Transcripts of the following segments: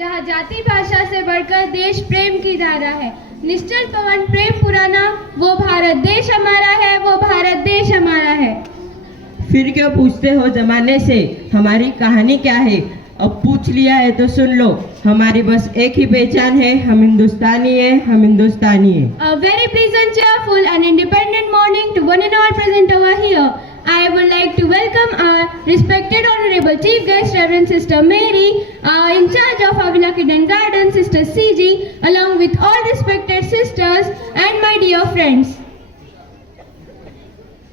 जहाँ जाति भाषा से बढ़कर देश प्रेम की धारा है। निश्चल पवन प्रेम पुराना, वो भारत देश हमारा है, वो भारत देश हमारा है। फिर क्यों पूछते हो जमाने से हमारी कहानी क्या है? अब पूछ लिया है तो सुन लो, हमारी बस एक ही पहचान है, हम हिंदुस्तानी है, हम हिंदुस्तानी है। A very pleasant, cheerful and independent morning to one and all present over here. I would like to welcome our respected honorable chief guest, Reverend Sister Mary, in charge of Avila Kindergarten, Sister CG, along with all respected sisters and my dear friends.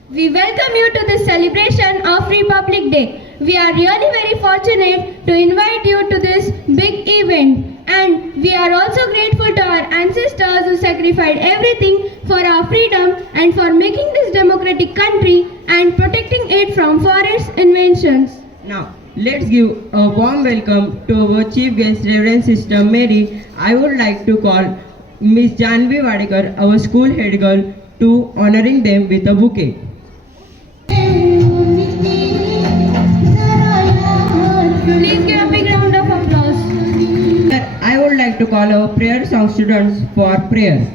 We welcome you to this celebration of Republic Day. We are really very fortunate to invite you to this big event. And we are also grateful to our ancestors who sacrificed everything for our freedom and for making this democratic country and protecting it from forest inventions. Now, let's give a warm welcome to our chief guest, Reverend Sister Mary. I would like to call Miss Janvi Wadekar, our school head girl, to honoring them with a bouquet. Please give a big round of applause. I would like to call our prayer song students for prayer.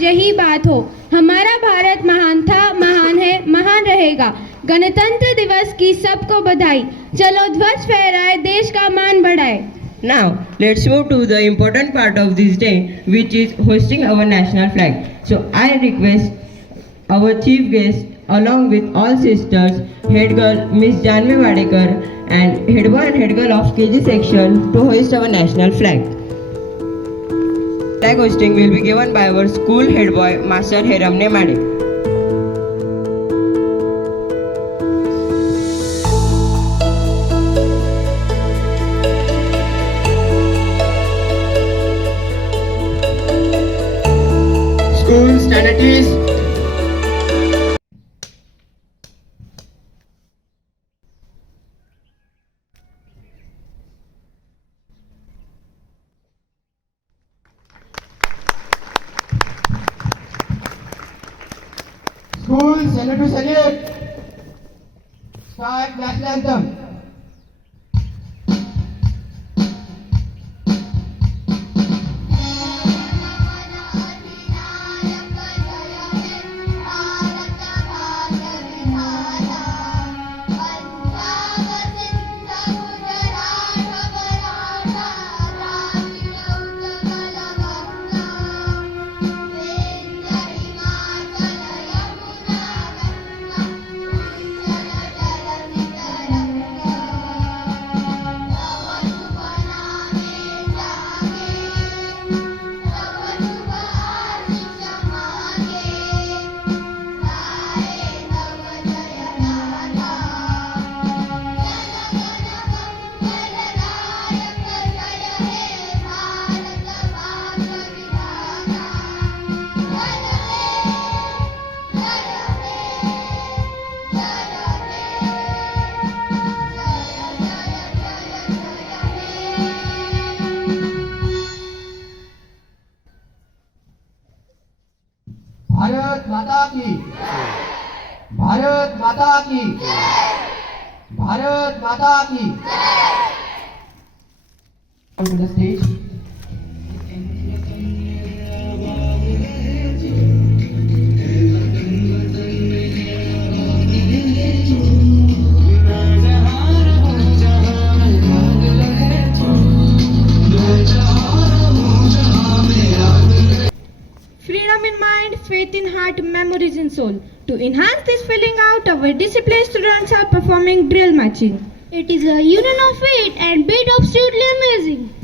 यही बात हो, हमारा भारत महान था, महान है, महान रहेगा। गणतंत्र दिवस की सबको बधाई। चलो ध्वज फहराए, देश का मान बढ़ाए। Now, let's move to the important part of this day, which is hoisting our national flag. So, I request our chief guest, along with all sisters, head girl Miss Janvi Wadekar, and head boy and head girl of KG section to hoist our national flag. Flag hoisting will be given by our school head boy, Master Hiram Nemade. School stand at ease. School salute to salute. Start national anthem. Bharat माता की, भारत माता की, भारत माता की. On to the stage. Freedom in mind, faith in heart, memories in soul. To enhance this feeling out, our disciplined students are performing drill matching. It is a union of faith and beat absolutely amazing.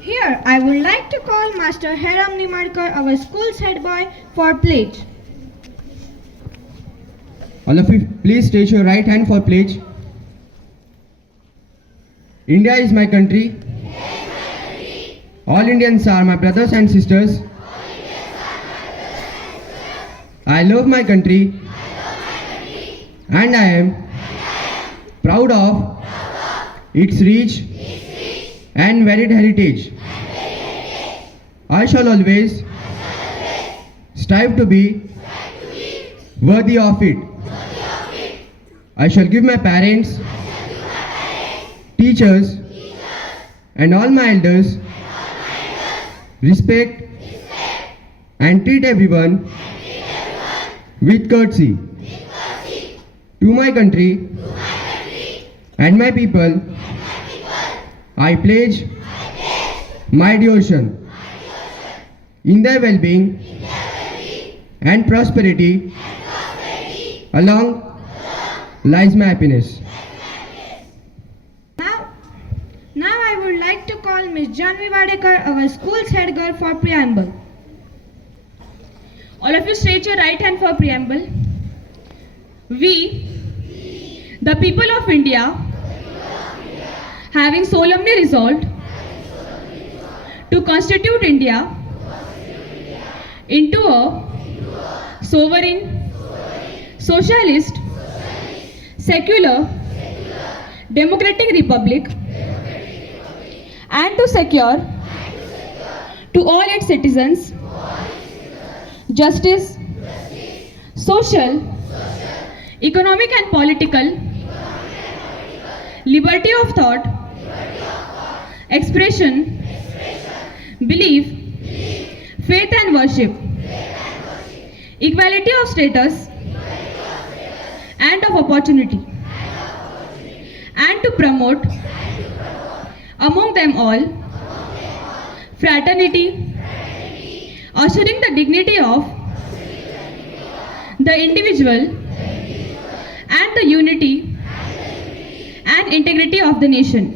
Here, I would like to call Master Hiram Nimadkar, our school's head boy, for pledge. All of you, please stretch your right hand for pledge. India is my country. All Indians are my brothers and sisters. I love my country. And I am proud of its rich and varied heritage. I shall always strive to be worthy of it. I shall give my parents, teachers, and all my elders respect and treat everyone with courtesy. To my country and my people, I pledge my devotion. In their well-being and prosperity, along lies my happiness. Now I would like to call Miss Janvi Wadekar, our school's head girl, for preamble. All of you stretch your right hand for preamble. We, the people of India, having solemnly resolved to constitute India into a sovereign, socialist, secular, democratic republic and to secure to all its citizens justice, social, economic and political liberty of thought, expression, belief, faith and worship, equality of status and of opportunity, and to promote among them all fraternity, assuring the dignity of the individual and the unity and integrity of the nation.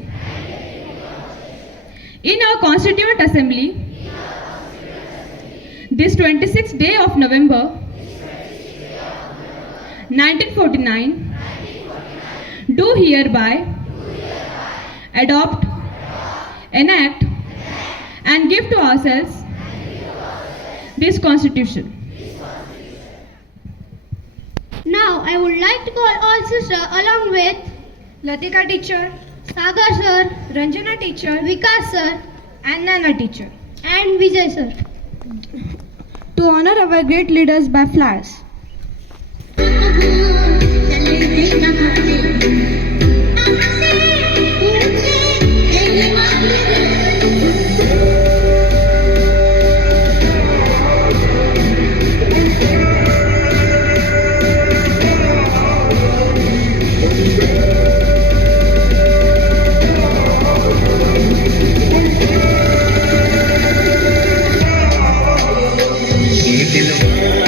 In our Constituent Assembly, this 26th day of November 1949, do hereby adopt, enact, and give to ourselves this Constitution. Now I would like to call all sisters along with Latika teacher, Sagar sir, Ranjana teacher, Vikas sir, and Nana teacher and Vijay sir. to honor our great leaders by flags.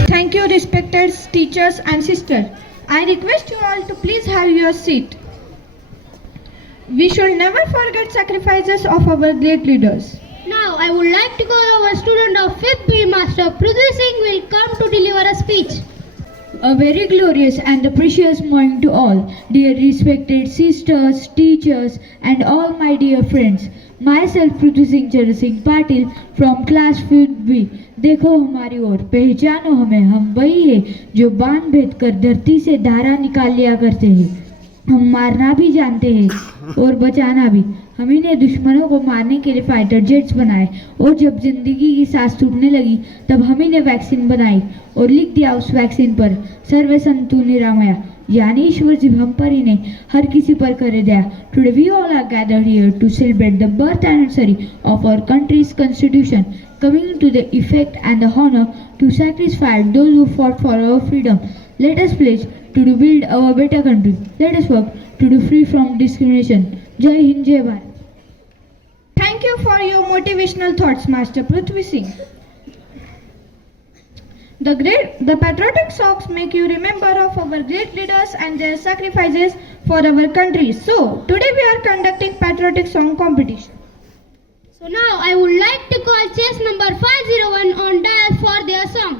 Thank you, respected teachers and sisters. I request you all to please have your seat. We should never forget sacrifices of our great leaders. Now I would like to call our student of 5th B Master Prithvi Singh will come to deliver a speech. A very glorious and a precious morning to all, dear respected sisters, teachers, and all my dear friends. Myself Prithvi Singh Chara Singh Patil from class 5th B. देखो हमारी ओर, पहचानो हमें, हम वही है जो बांध भेद कर धरती से धारा निकाल लिया करते हैं। हम मारना भी जानते हैं और बचाना भी। हम ही ने दुश्मनों को मारने के लिए फाइटर जेट्स बनाए और जब जिंदगी की सांस टूटने लगी तब हम ही ने वैक्सीन बनाई और लिख दिया उस वैक्सीन पर सर्वे संतु निरामया, यानी ईश्वर जी हम पर ही नहीं हर किसी पर करे दया। Today we all are gathered here to celebrate the birth anniversary of our country's constitution, coming to the effect and the honor to sacrifice those who fought for our freedom. Let us pledge to do build our better country. Let us work to do free from discrimination. Jai Hind, Jai Bharat. Thank you for your motivational thoughts, Master Prithvi Singh. The patriotic songs make you remember of our great leaders and their sacrifices for our country. So, today we are conducting patriotic song competition. So now I would like to call chess number 501 on dial for their song.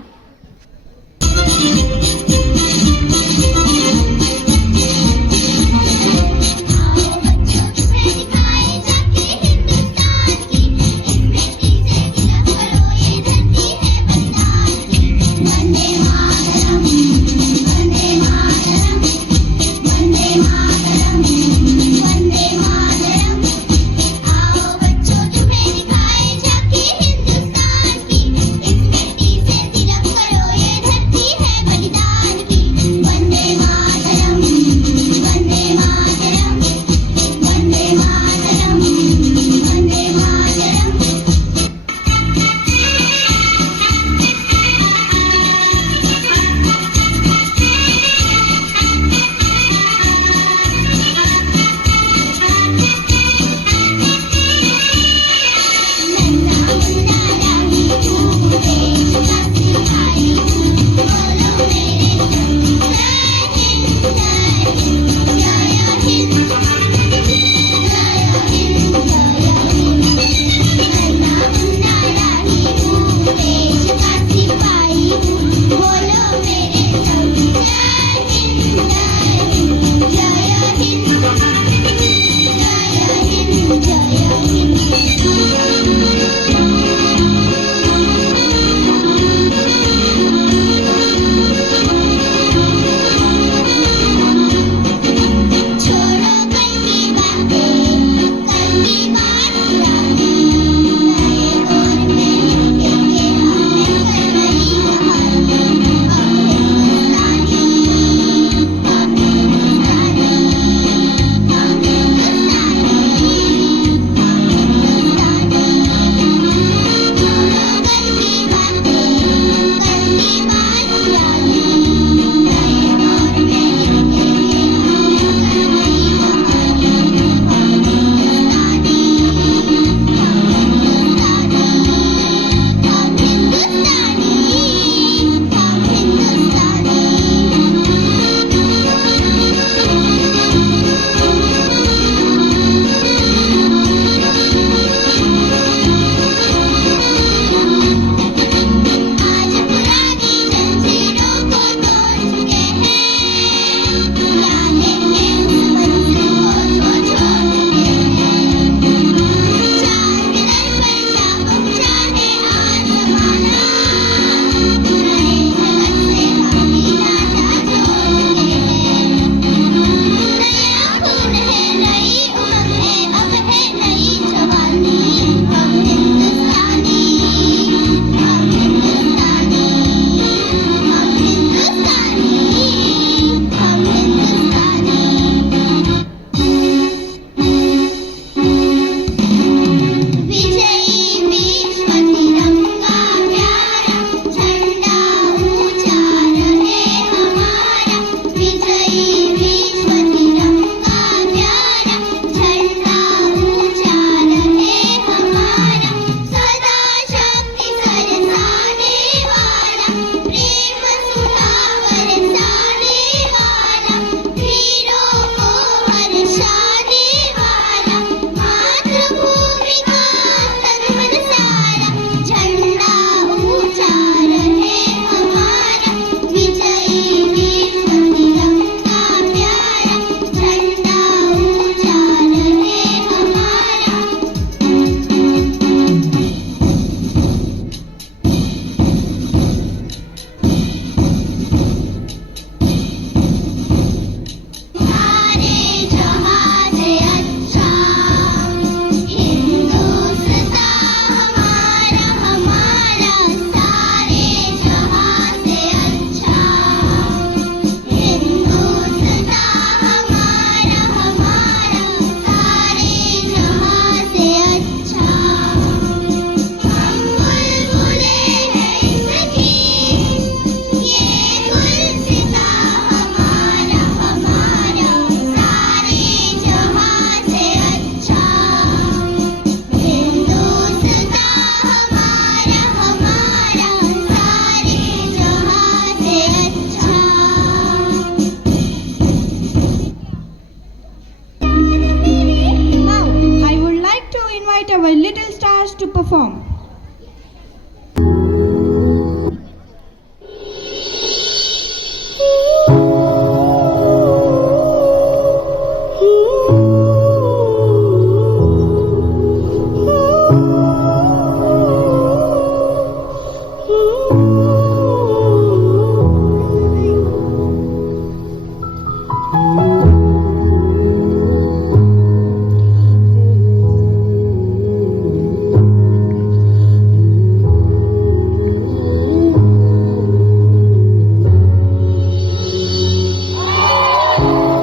our little stars to perform.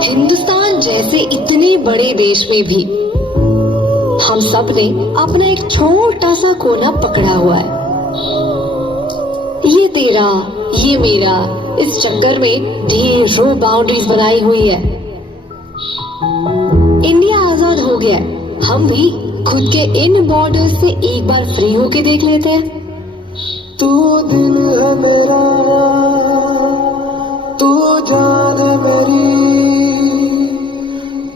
Hindustan जैसे इतने बड़े देश में भी हम सब ने अपना एक छोटा सा कोना पकड़ा हुआ है। ये तेरा, ये मेरा, इस चक्कर में ढेरों बाउंड्रीज बनाई हुई है। इंडिया आजाद हो गया है, हम भी खुद के इन बॉर्डर्स से एक बार फ्री होके देख लेते हैं। तू दिल है मेरा, तू जान है मेरी,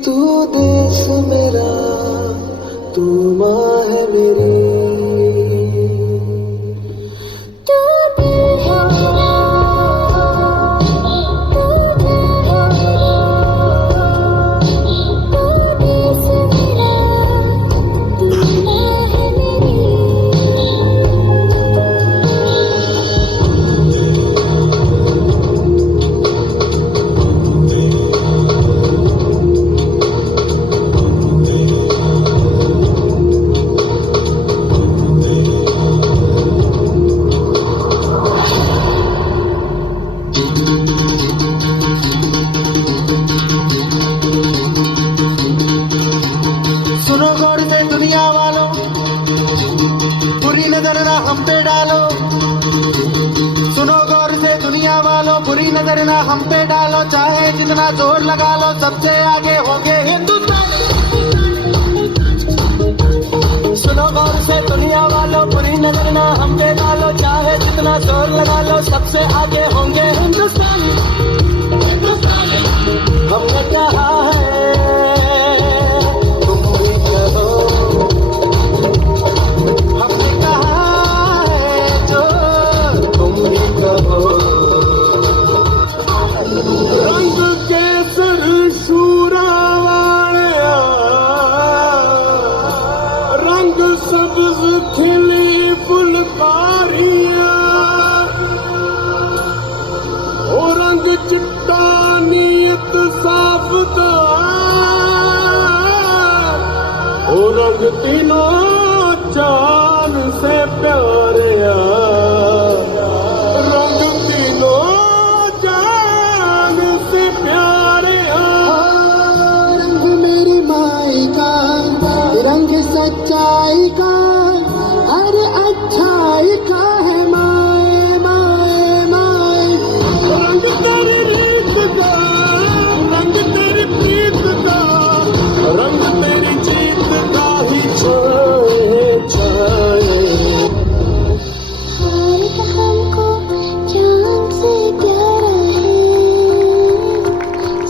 तू देश मेरा, तू माँ है मेरी। तू दिल है मेरा, तू दिल है मेरा, तू देश मेरा, तू माँ है मेरी। सुनो गौर से दुनिया वालों, बुरी नजर ना हम पे डालो। सुनो गौर से दुनिया वालों, बुरी नजर ना हम पे डालो। चाहे जितना जोर लगा लो, सबसे आगे होंगे हिंदुस्तान। सुनो गौर से दुनिया वालों, बुरी नजर ना हम पे डालो। चाहे जितना जोर लगा लो, सबसे आगे होंगे हिंदुस्तान। हमने कहा है, तुम भी कहो। हमने कहा है जो तुम भी कहो। रंग केसर शूरा वालिया, रंग सब्ज खिली फुलकारियां, ओ रंग चिट्टा नीयत साफ दा, ओ रंग तीनों चांद से प्यारिया, रंग तीनों चांद से प्यारिया। रंग मेरी माई का, रंग सच्चाई का, हर अच्छाई का है माए माए माए। रंग तेरी रीत का, रंग तेरी प्रीत का, रंग तेरी जीत का ही छाए छाए। भारत हमको जान से प्यारा है,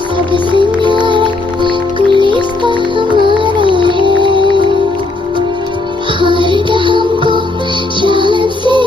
सबसे न्यारा गुलिस्ता हमारा है। भारत हमको जान से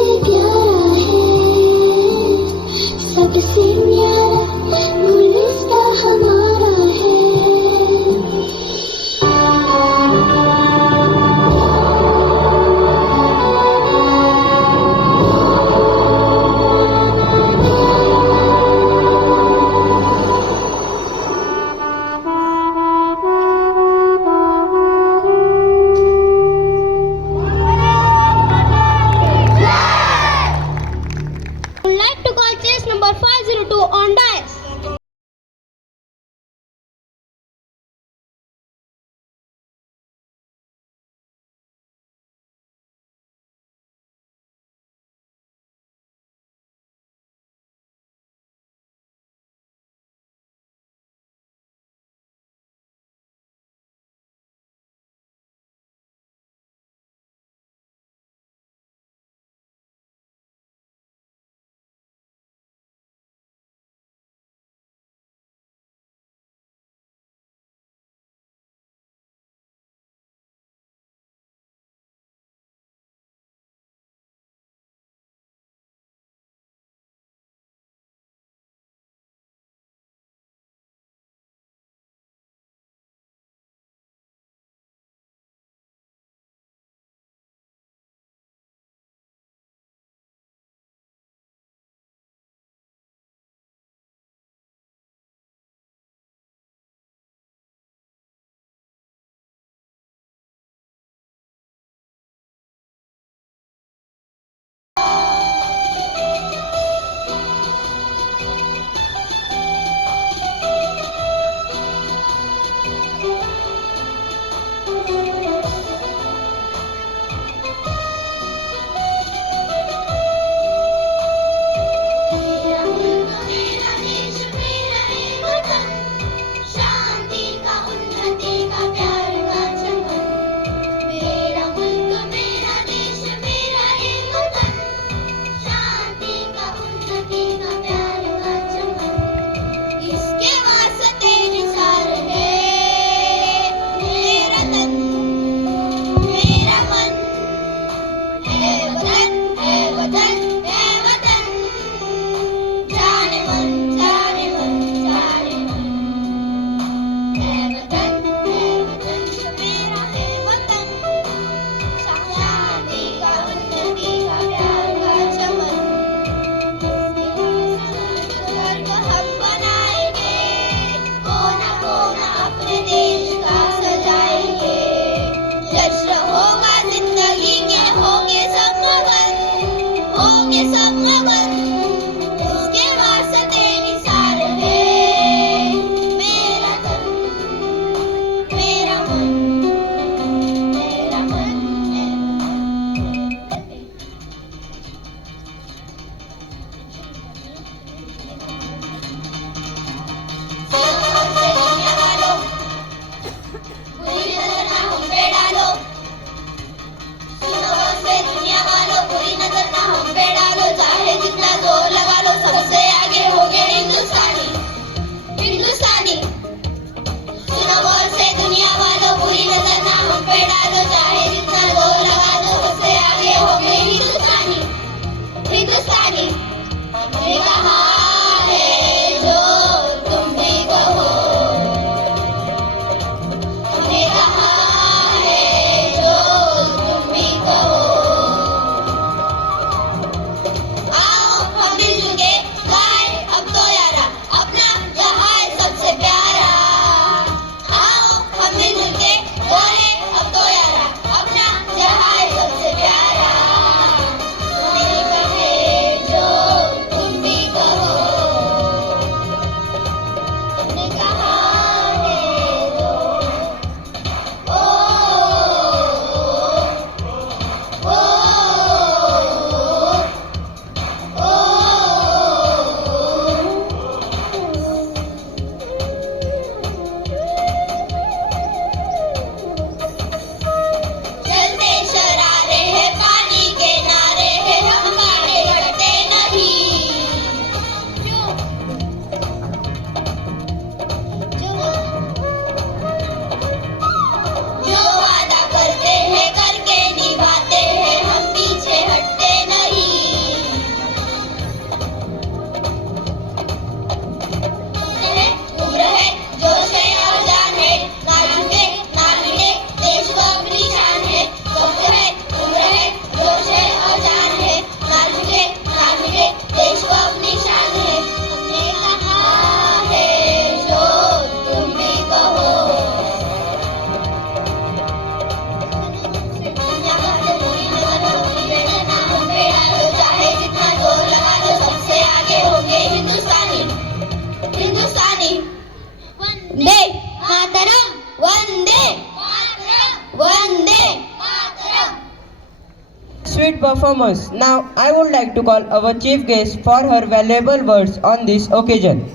splendid performance. Now, I would like to call our chief guest for her valuable words on this occasion.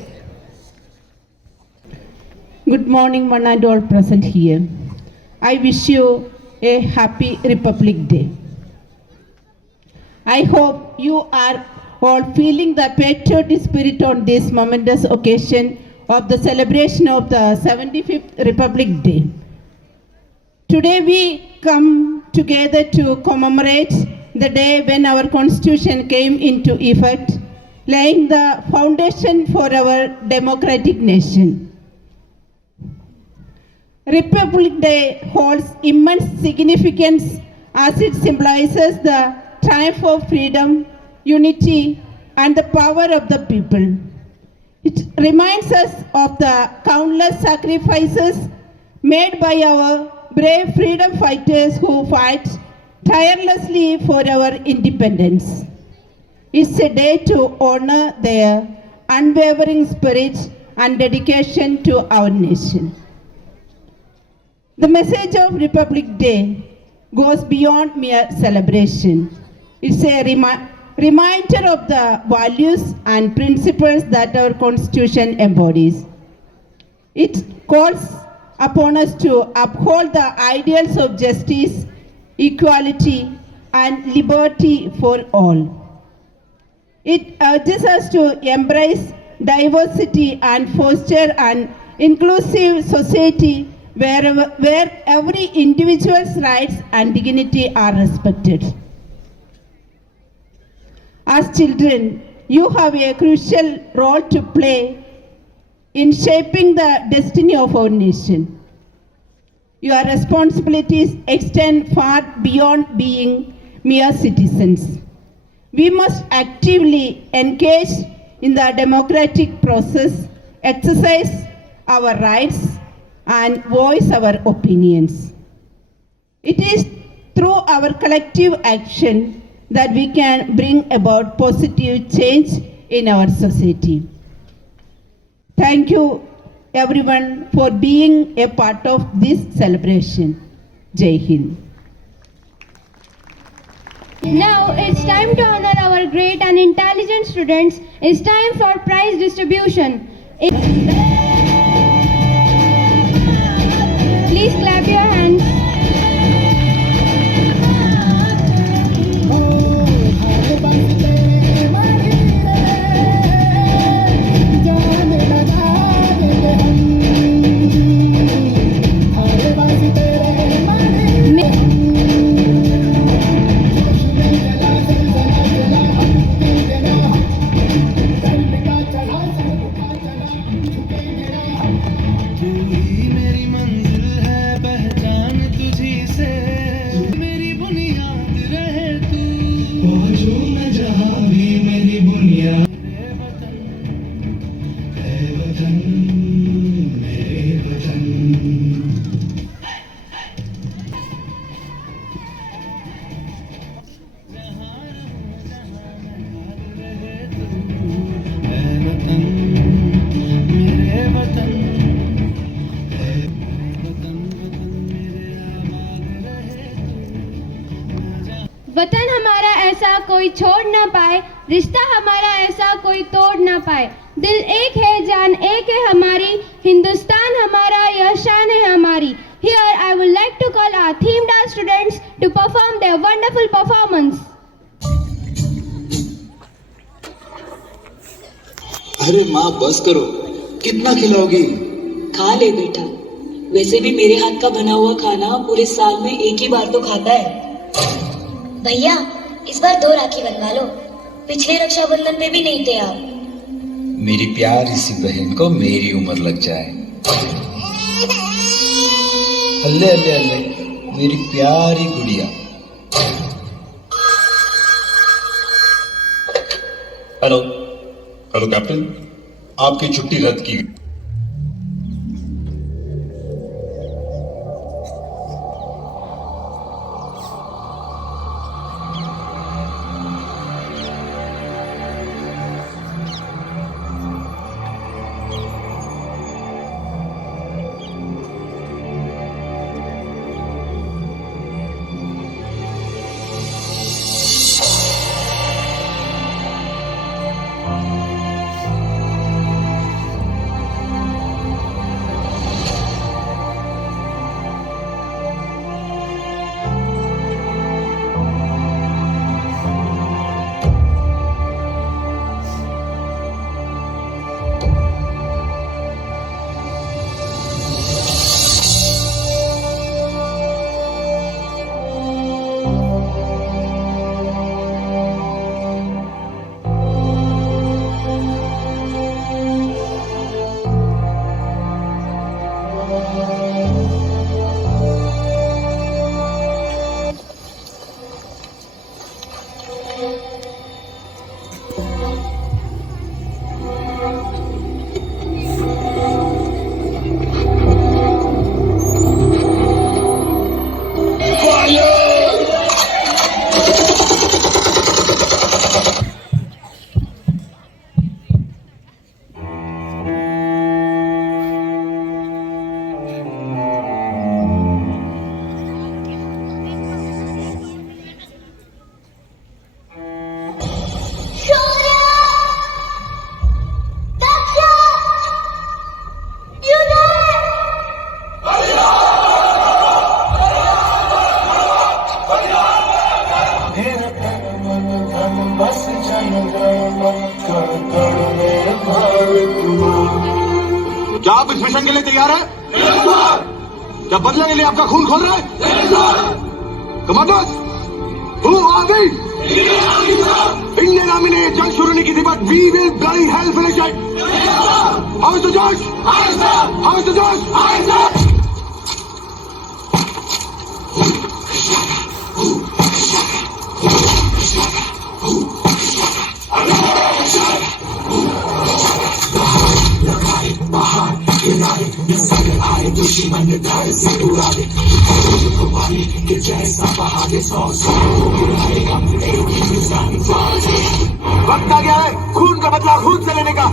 Good morning, one and all present here. I wish you a happy Republic Day. I hope you are all feeling the patriotic spirit on this momentous occasion of the celebration of the 75th Republic Day. Today we come together to commemorate the day when our Constitution came into effect, laying the foundation for our democratic nation. Republic Day holds immense significance as it symbolizes the triumph of freedom, unity, and the power of the people. It reminds us of the countless sacrifices made by our brave freedom fighters who fight tirelessly for our independence. It's a day to honor their unwavering spirit and dedication to our nation. The message of Republic Day goes beyond mere celebration. It's a reminder of the values and principles that our Constitution embodies. It calls upon us to uphold the ideals of justice, equality, and liberty for all. It urges us to embrace diversity and foster an inclusive society where every individual's rights and dignity are respected. As children, you have a crucial role to play in shaping the destiny of our nation. Your responsibilities extend far beyond being mere citizens. We must actively engage in the democratic process, exercise our rights, and voice our opinions. It is through our collective action that we can bring about positive change in our society. Thank you everyone for being a part of this celebration. Jai Hind. Now it's time to honor our great and intelligent students. It's time for prize distribution. Please clap your hands. वतन हमारा ऐसा कोई छोड़ ना पाए, रिश्ता हमारा ऐसा कोई तोड़ ना पाए। दिल एक है, जान एक है हमारी, हिंदुस्तान हमारा, यह शान है हमारी। Here I would like to call our theme dance students to perform their wonderful performance. अरे माँ बस करो, कितना खिलाओगी? खा ले बेटा, वैसे भी मेरे हाथ का बना हुआ खाना पूरे साल में एक ही बार तो खाता है। भैया इस बार 2 राखी बनवा लो, पिछले रक्षाबंधन पे भी नहीं थे आप। मेरी प्यारी सी बहन को मेरी उम्र लग जाए। अल्ले अल्ले अल्ले, मेरी प्यारी गुड़िया। हेलो हेलो कैप्टन, आपकी छुट्टी रद्द की गई। क्या आप इस मिशन के लिए तैयार हैं? क्या बदले के लिए आपका खून खोल रहा है? Commanders, who are we? Indian army ने ये जंग शुरू नहीं की थी, but we will bloody hell finish it. How is the Josh? How is the Josh? वक्त आ गया है खून का बदला खून से लेने का।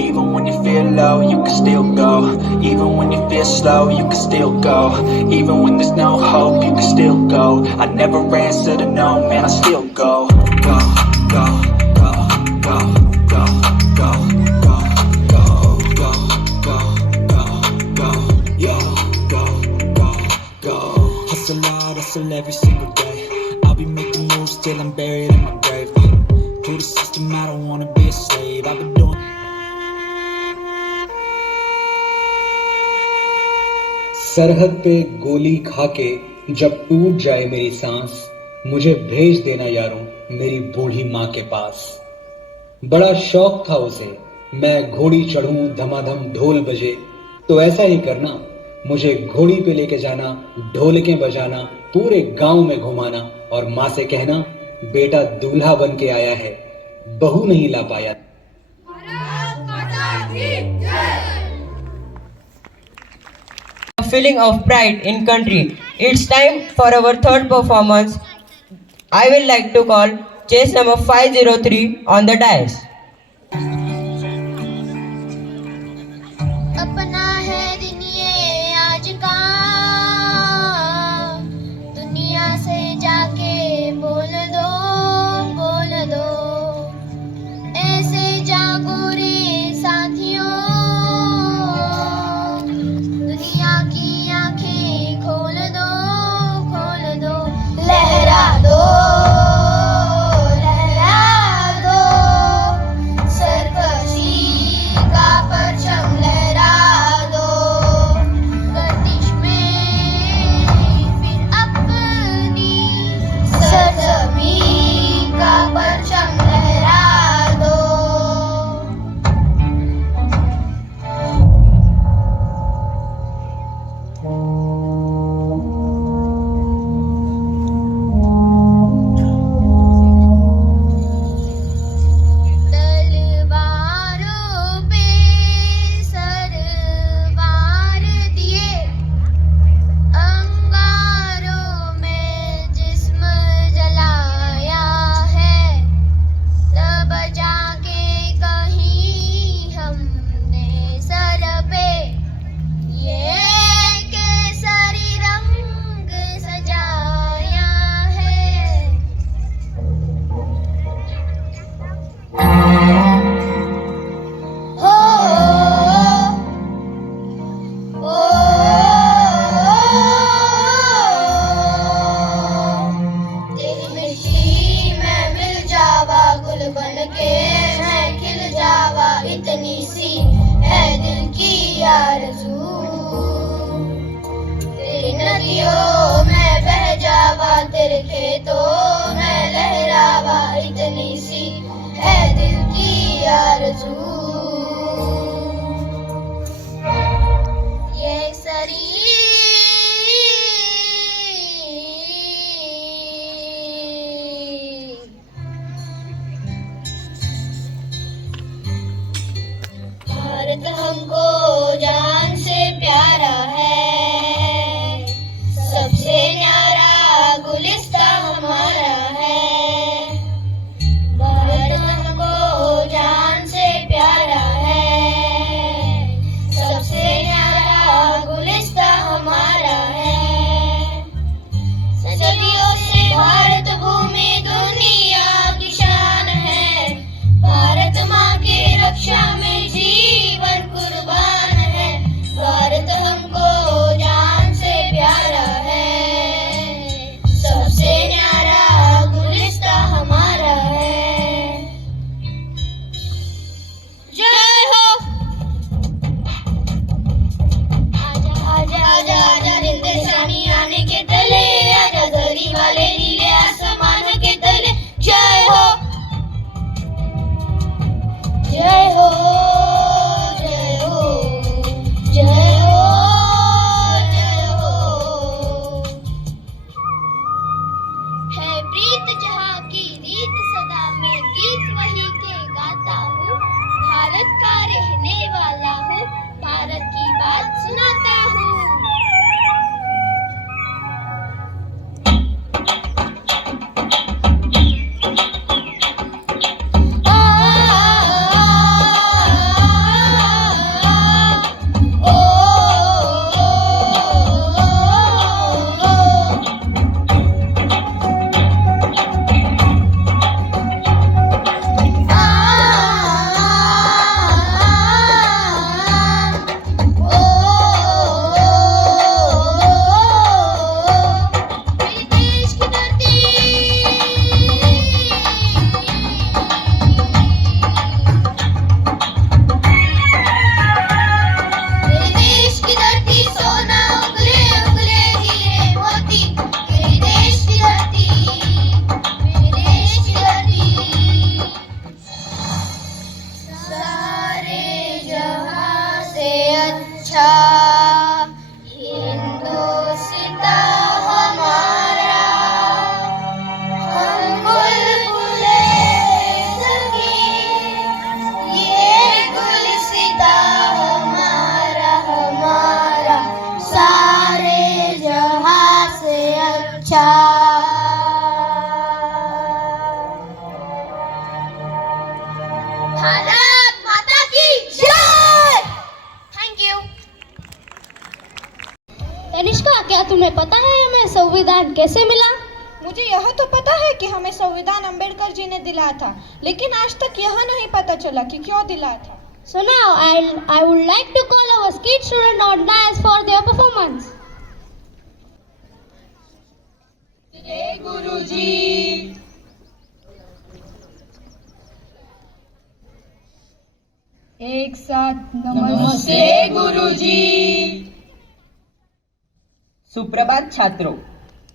Even when you feel low, you can still go. Even when you feel slow, you can still go. Even when there's no hope, you can still go. I never answer to no, man, I still go. Go, go, go, go, go, go, go, go, go, go, go, go, yo, go, go, go. Hustle hard, hustle every single day. I'll be making moves till I'm buried in my grave. To the system, I don't wanna be a slave. I've been doing सरहद पे गोली खाके जब टूट जाए मेरी सांस, मुझे भेज देना यारों मेरी बूढ़ी माँ के पास। बड़ा शौक था उसे मैं घोड़ी चढ़ूं धमाधम ढोल बजे, तो ऐसा ही करना मुझे घोड़ी पे लेके जाना, ढोलकें बजाना, पूरे गांव में घुमाना और माँ से कहना बेटा दूल्हा बन के आया है, बहू नहीं ला पाया। Feeling of pride in country. It's time for our third performance. I will like to call chase number 503 on the dais. अपना है दिन ये आज का, दुनिया से जाके बोल दो, ऐसे जागो रे साथियों, दुनिया की आंखें खोल दो, लहरा दो, तुम्हें पता है हमें संविधान कैसे मिला? मुझे यह तो पता है कि हमें संविधान अंबेडकर जी ने दिलाया था, लेकिन आज तक यह नहीं पता चला कि क्यों दिलाया था। So now I would like to call our skit student on dais for their performance. जय गुरुजी। एक साथ नमस्ते गुरुजी। सुप्रभात छात्रों,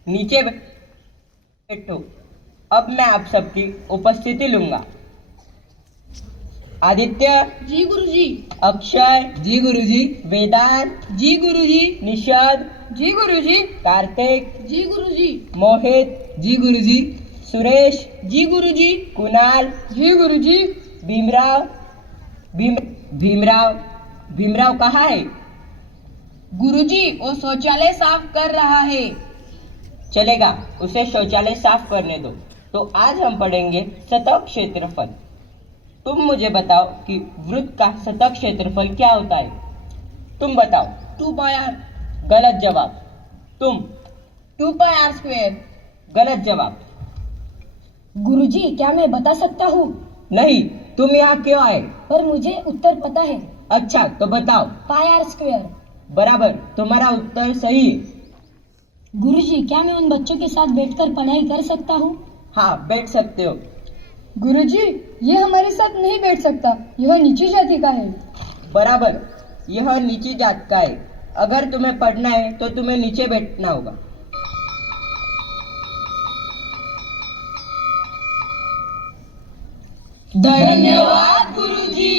नीचे बैठो। अब मैं आप सबकी उपस्थिति लूंगा। आदित्य जी गुरुजी। अक्षय जी गुरुजी। वेदांत जी गुरुजी। निषाद जी गुरुजी। कार्तिक जी गुरुजी। मोहित जी गुरुजी। सुरेश जी गुरुजी। कुणाल जी गुरुजी। भीमराव भीमराव कहाँ है? गुरुजी, वो शौचालय साफ कर रहा है। चलेगा, उसे शौचालय साफ करने दो। तो आज हम पढ़ेंगे सतह क्षेत्रफल। तुम मुझे बताओ कि वृत्त का सतह क्षेत्रफल क्या होता है? तुम बताओ। 2 पाई आर। गलत जवाब। तुम? 2 पाई आर स्क्वायर। गलत जवाब। गुरुजी, क्या मैं बता सकता हूँ? नहीं, तुम यहाँ क्यों आए? पर मुझे उत्तर पता है। अच्छा, तो बताओ। पाई आर स्क्वायर। बराबर, तुम्हारा उत्तर सही है। गुरुजी, क्या मैं उन बच्चों के साथ बैठकर पढ़ाई कर सकता हूँ? हाँ, बैठ सकते हो। गुरुजी, ये हमारे साथ नहीं बैठ सकता, यह नीची जाति का है। बराबर, यह नीची जात का है। अगर तुम्हें पढ़ना है तो तुम्हें नीचे बैठना होगा। धन्यवाद गुरुजी।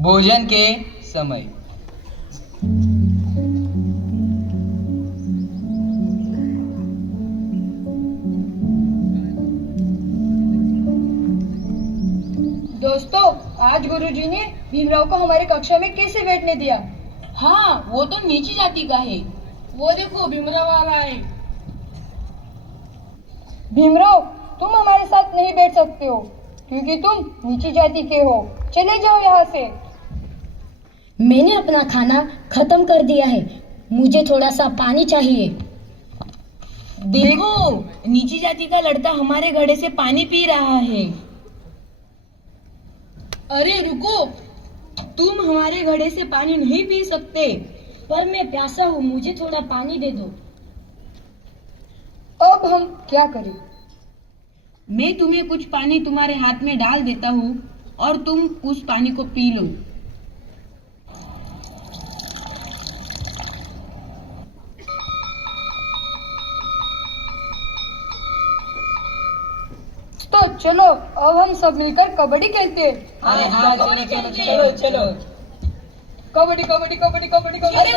भोजन के समय। दोस्तों, आज गुरुजी ने भीमराव को हमारे कक्षा में कैसे बैठने दिया? हाँ, वो तो नीची जाति का है। वो देखो, भीमराव आ रहा है। भीमराव, तुम हमारे साथ नहीं बैठ सकते हो क्योंकि तुम नीची जाति के हो। चले जाओ यहाँ से। मैंने अपना खाना खत्म कर दिया है, मुझे थोड़ा सा पानी चाहिए। देखो, नीची जाति का लड़का हमारे घड़े से पानी पी रहा है। अरे रुको, तुम हमारे घड़े से पानी नहीं पी सकते। पर मैं प्यासा हूँ, मुझे थोड़ा पानी दे दो। अब हम क्या करें? मैं तुम्हें कुछ पानी तुम्हारे हाथ में डाल देता हूँ और तुम उस पानी को पी लो। तो चलो, अब हम सब मिलकर कबड्डी खेलते हैं। चलो चलो। कबड्डी कबड्डी कबड्डी कबड्डी कबड्डी।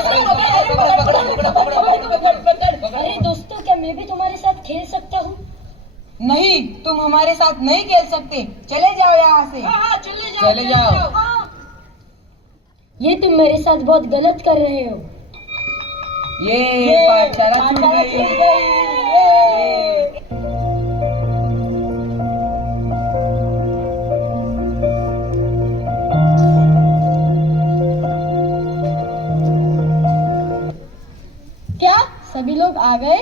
अरे दोस्तों, क्या मैं भी तुम्हारे साथ खेल सकता हूँ? नहीं, तुम हमारे साथ नहीं खेल सकते। चले जाओ यहाँ से। चले जाओ। ये तुम मेरे साथ बहुत गलत कर रहे हो। ये पाठशाला छूट गई। क्या सभी लोग आ गए?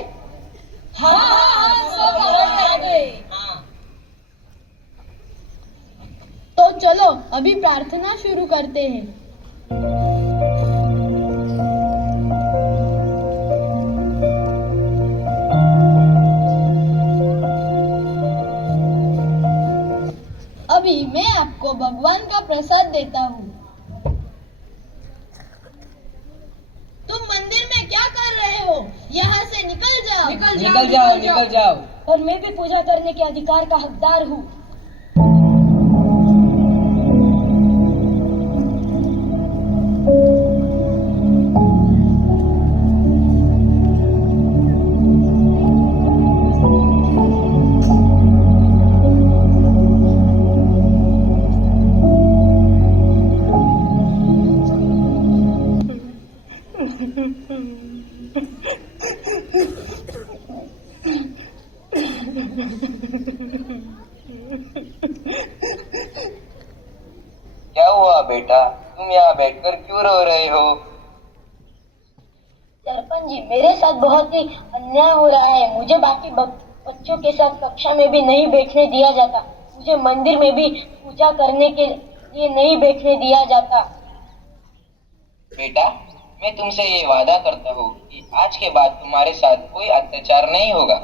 हाँ, सब आ गए। तो चलो अभी प्रार्थना शुरू करते हैं। अभी मैं आपको भगवान का प्रसाद देता हूँ। तुम मंदिर में क्या कर रहे हो? यहाँ से निकल जाओ। निकल जाओ। और मैं भी पूजा करने के अधिकार का हकदार हूँ। क्या हुआ बेटा, तुम यहाँ बैठकर क्यों रो रहे हो? सरपंच जी, मेरे साथ बहुत ही अन्याय हो रहा है। मुझे बाकी बच्चों के साथ कक्षा में भी नहीं बैठने दिया जाता। मुझे मंदिर में भी पूजा करने के लिए नहीं बैठने दिया जाता। बेटा, मैं तुमसे ये वादा करता हूँ कि आज के बाद तुम्हारे साथ कोई अत्याचार नहीं होगा।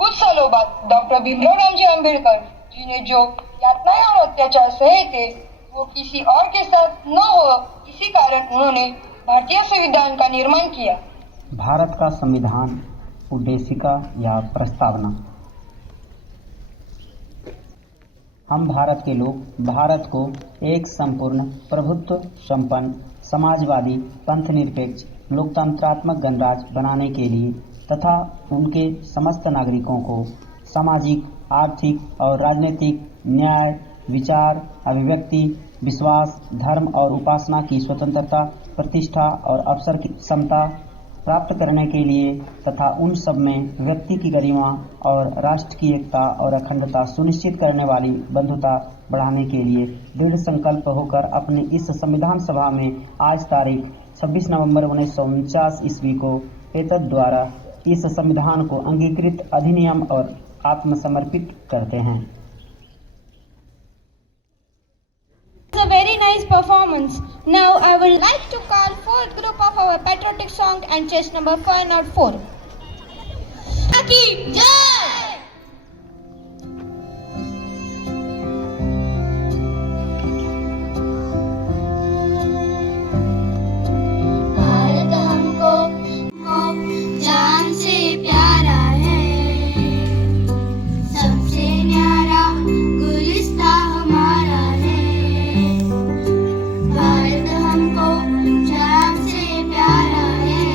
कुछ सालों बाद डॉक्टर भीमराव जी अम्बेडकर जी ने जो यातनाएं और अत्याचार सहे थे, वो किसी और के साथ न हो, इसी कारण उन्होंने भारतीय संविधान का निर्माण किया। भारत का संविधान उद्देशिका या प्रस्तावना। हम भारत के लोग भारत को एक संपूर्ण प्रभुत्व संपन्न समाजवादी पंथनिरपेक्ष लोकतंत्रात्मक गणराज्य बनाने के लिए तथा उनके समस्त नागरिकों को सामाजिक, आर्थिक और राजनीतिक न्याय, विचार, अभिव्यक्ति, विश्वास, धर्म और उपासना की स्वतंत्रता, प्रतिष्ठा और अवसर की समता प्राप्त करने के लिए तथा उन सब में व्यक्ति की गरिमा और राष्ट्र की एकता और अखंडता सुनिश्चित करने वाली बंधुता बढ़ाने के लिए दृढ़ संकल्प होकर अपनी इस संविधान सभा में आज तारीख 26 नवंबर 1949 ईस्वी को एतद द्वारा इस संविधान को अंगीकृत अधिनियम और आत्मसमर्पित करते हैं। It's a very nice performance. Now I would like to call fourth group of our patriotic song and chest number 504. Aki Jai! Bharat हमको जान से प्यारा है, सबसे न्यारा गुलिस्ता हमारा है। भारत हमको जान से प्यारा है,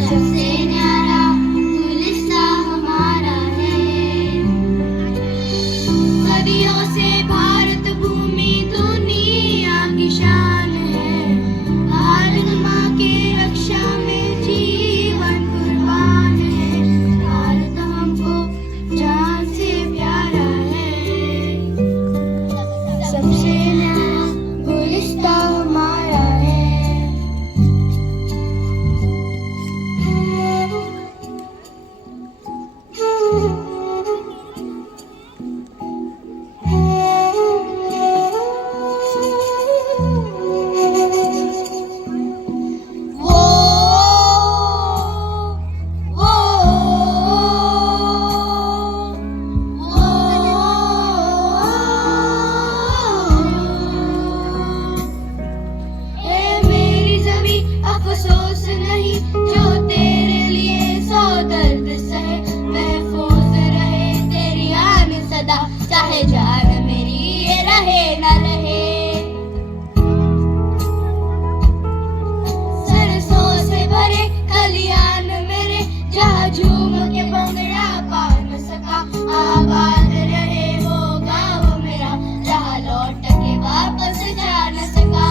सबसे न्यारा गुलिस्ता हमारा है। सदियों से भारत भूमि दुनिया की शान है। भारत माँ की रक्षा में जीवन कुर्बान है। भारत हमको जान से प्यारा है, सबसे न्यारा गुलिस्ता हमारा है। मेरी ज़मीं अफसोस नहीं, जो तेरे लिए सौ दर्द सहे। महफूज रहे तेरी आन सदा, चाहे जान मेरी ये रहे न रहे। सरसों से भरे खलियान मेरे, जहाँ झूम के भंगड़ा पा न सका। आबाद रहे वो गाँव मेरा, जहाँ लौट के वापस जा न सका।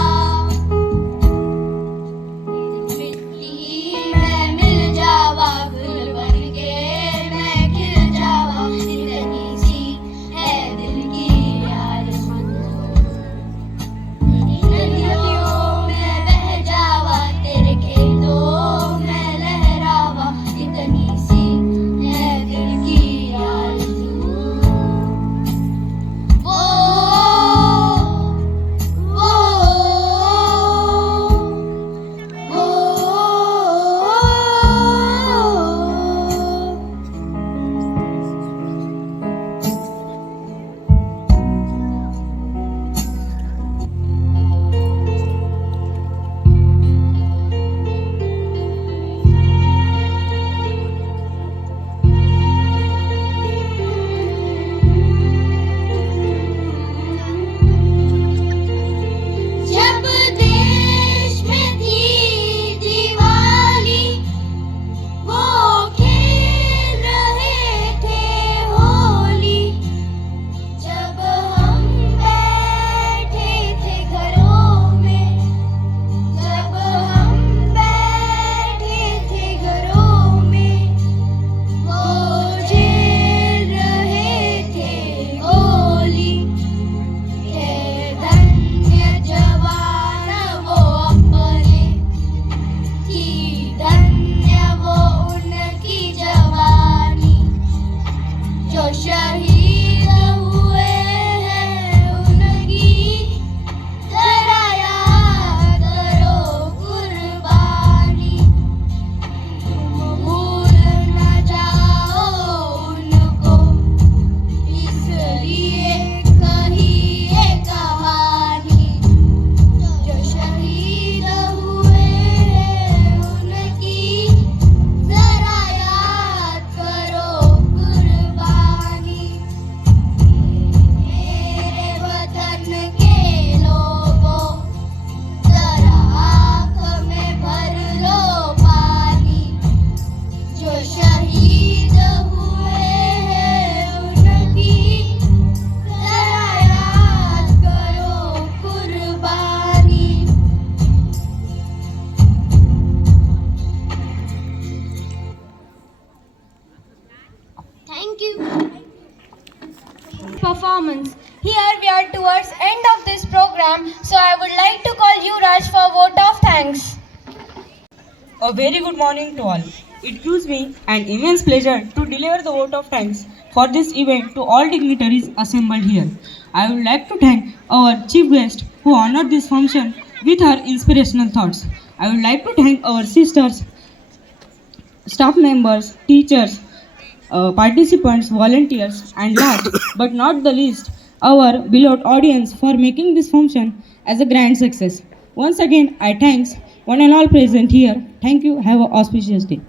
मैं मिल जावा गुल बन के, मैं खिल जावा, इतनी सी है दिल की आरज़ू। नदियों में बह जावा, तेरे खेतों में लहरावा, इतनी सी है Performance. Here we are towards end of this program, so I would like to call you Raj for vote of thanks. A very good morning to all. It gives me an immense pleasure to deliver the vote of thanks for this event to all dignitaries assembled here. I would like to thank our chief guest who honored this function with her inspirational thoughts. I would like to thank our sisters, staff members, teachers, participants, volunteers, and last but not the least, our beloved audience for making this function as a grand success. Once again, I thanks one and all present here. Thank you. Have an auspicious day.